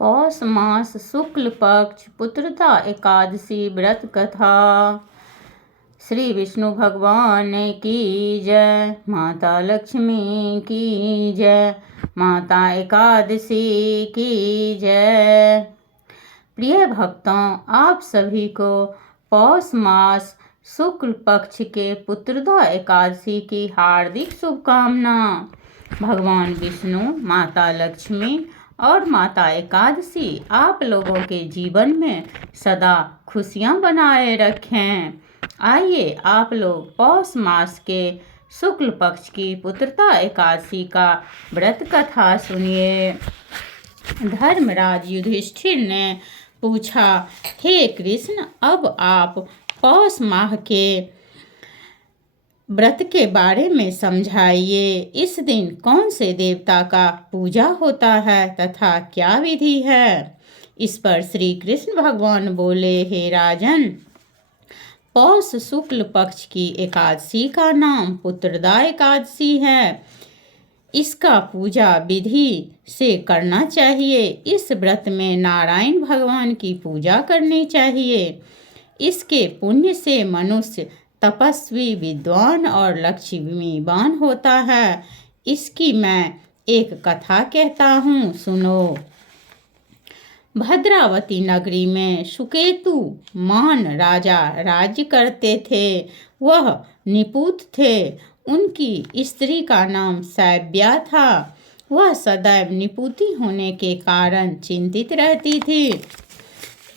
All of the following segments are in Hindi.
पौष मास शुक्ल पक्ष पुत्रदा एकादशी व्रत कथा। श्री विष्णु भगवान की जय, माता लक्ष्मी की जय, माता एकादशी की जय। प्रिय भक्तों, आप सभी को पौष मास शुक्ल पक्ष के पुत्रदा एकादशी की हार्दिक शुभकामना। भगवान विष्णु, माता लक्ष्मी और माता एकादशी आप लोगों के जीवन में सदा खुशियां बनाए रखें। आइए आप लोग पौष मास के शुक्ल पक्ष की पुत्रदा एकादशी का व्रत कथा सुनिए। धर्मराज युधिष्ठिर ने पूछा, हे कृष्ण, अब आप पौष माह के व्रत के बारे में समझाइए। इस दिन कौन से देवता का पूजा होता है तथा क्या विधि है? इस पर श्री कृष्ण भगवान बोले, हे राजन, पौष शुक्ल पक्ष की एकादशी का नाम पुत्रदा एकादशी है। इसका पूजा विधि से करना चाहिए। इस व्रत में नारायण भगवान की पूजा करनी चाहिए। इसके पुण्य से मनुष्य तपस्वी, विद्वान और लक्ष्मीवान होता है। इसकी मैं एक कथा कहता हूँ, सुनो। भद्रावती नगरी में सुकेतु मान राजा राज्य करते थे। वह निपुत थे। उनकी स्त्री का नाम सैव्या था। वह सदैव निपुती होने के कारण चिंतित रहती थी।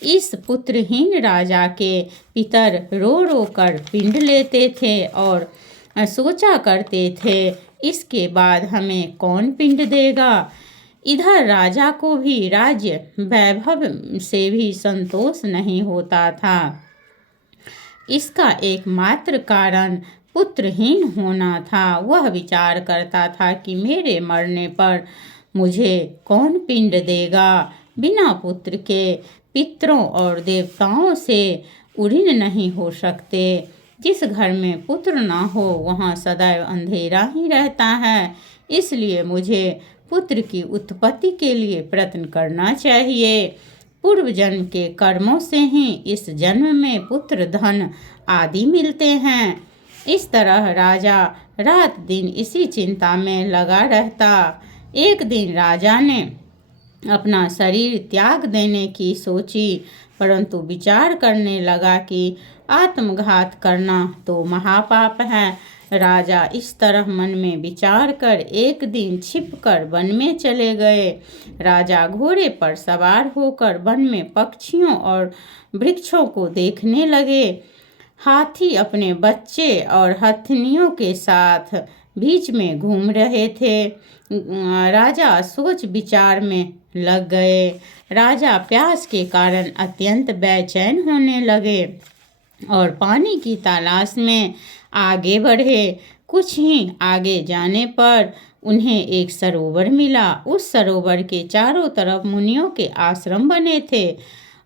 इस पुत्रहीन राजा के पितर रो रो कर पिंड लेते थे और सोचा करते थे, इसके बाद हमें कौन पिंड देगा। इधर राजा को भी राज्य वैभव से भी संतोष नहीं होता था। इसका एकमात्र कारण पुत्रहीन होना था। वह विचार करता था कि मेरे मरने पर मुझे कौन पिंड देगा। बिना पुत्र के पितरों और देवताओं से उऋण नहीं हो सकते। जिस घर में पुत्र ना हो वहाँ सदैव अंधेरा ही रहता है। इसलिए मुझे पुत्र की उत्पत्ति के लिए प्रयत्न करना चाहिए। पूर्व जन्म के कर्मों से ही इस जन्म में पुत्र, धन आदि मिलते हैं। इस तरह राजा रात दिन इसी चिंता में लगा रहता। एक दिन राजा ने अपना शरीर त्याग देने की सोची, परंतु विचार करने लगा कि आत्मघात करना तो महापाप है। राजा इस तरह मन में विचार कर एक दिन छिपकर वन में चले गए। राजा घोड़े पर सवार होकर वन में पक्षियों और वृक्षों को देखने लगे। हाथी अपने बच्चे और हथिनियों के साथ बीच में घूम रहे थे। राजा सोच विचार में लग गए। राजा प्यास के कारण अत्यंत बेचैन होने लगे और पानी की तलाश में आगे बढ़े। कुछ ही आगे जाने पर उन्हें एक सरोवर मिला। उस सरोवर के चारों तरफ मुनियों के आश्रम बने थे।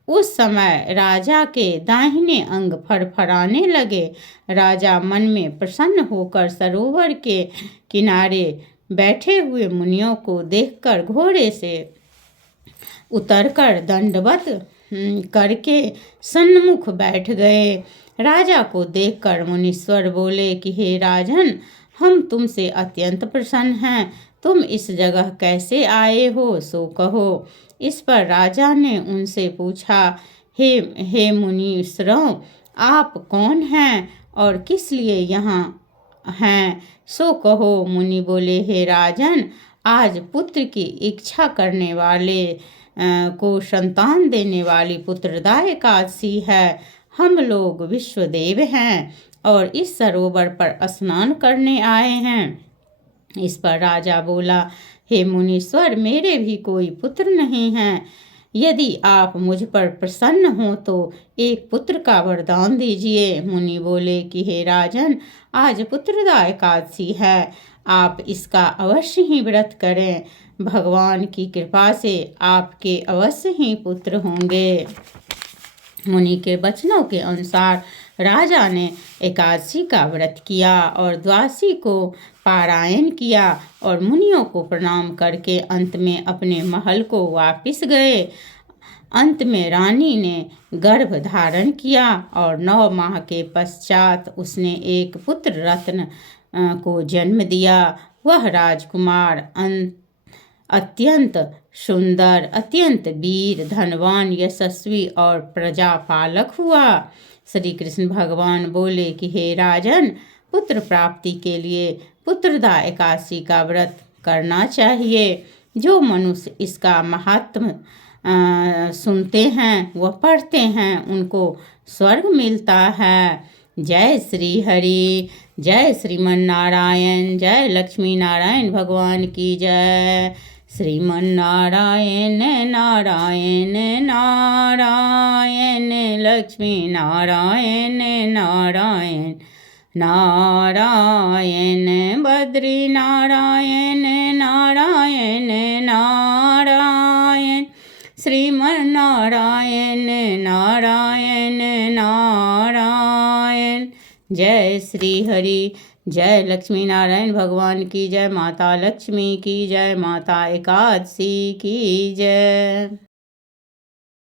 उस समय राजा के दाहिने अंग फड़फड़ाने लगे। राजा मन में प्रसन्न होकर सरोवर के किनारे बैठे हुए मुनियों को देखकर घोड़े से उतरकर दंडवत करके सन्मुख बैठ गए। राजा को देखकर मुनीश्वर बोले कि हे राजन, हम तुमसे अत्यंत प्रसन्न हैं। तुम इस जगह कैसे आए हो, सो कहो। इस पर राजा ने उनसे पूछा, हे मुनीश्वरों, आप कौन हैं और किस लिए यहाँ हैं, सो कहो। मुनि बोले, हे राजन, आज पुत्र की इच्छा करने वाले को संतान देने वाली पुत्रदा एकादशी है। हम लोग विश्वदेव हैं और इस सरोवर पर स्नान करने आए हैं। इस पर राजा बोला, हे मुनीश्वर, मेरे भी कोई पुत्र नहीं हैं। यदि आप मुझ पर प्रसन्न हो तो एक पुत्र का वरदान दीजिए। मुनि बोले कि हे राजन, आज पुत्रदा एकादशी है, आप इसका अवश्य ही व्रत करें। भगवान की कृपा से आपके अवश्य ही पुत्र होंगे। मुनि के वचनों के अनुसार राजा ने एकादशी का व्रत किया और द्वादशी को पारायण किया और मुनियों को प्रणाम करके अंत में अपने महल को वापस गए। अंत में रानी ने गर्भ धारण किया और 9 माह के पश्चात उसने एक पुत्र रत्न को जन्म दिया। वह राजकुमार अत्यंत सुंदर, अत्यंत वीर, धनवान, यशस्वी और प्रजापालक हुआ। श्री कृष्ण भगवान बोले कि हे राजन, पुत्र प्राप्ति के लिए पुत्रदा एकादशी का व्रत करना चाहिए। जो मनुष्य इसका महात्म सुनते हैं, वह पढ़ते हैं, उनको स्वर्ग मिलता है। जय श्री हरि, जय श्रीमन नारायण, जय लक्ष्मी नारायण भगवान की जय। श्रीमन नारायण नारायण नारायण, लक्ष्मी नारायण नारायण नारायण, बद्री नारायण नारायण नारायण, श्रीमन नारायण नारायण नारायण। जय श्री हरि, जय लक्ष्मी नारायण भगवान की जय। माता लक्ष्मी की जय, माता एकादशी की जय।